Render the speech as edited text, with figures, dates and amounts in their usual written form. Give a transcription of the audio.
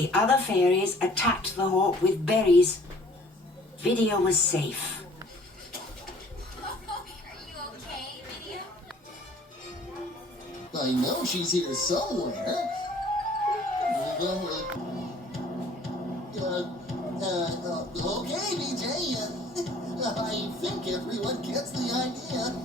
The other fairies attacked the hawk with berries. Vidia was safe. Are you okay, Vidia? I know she's here somewhere. Okay, BJ. I think everyone gets the idea.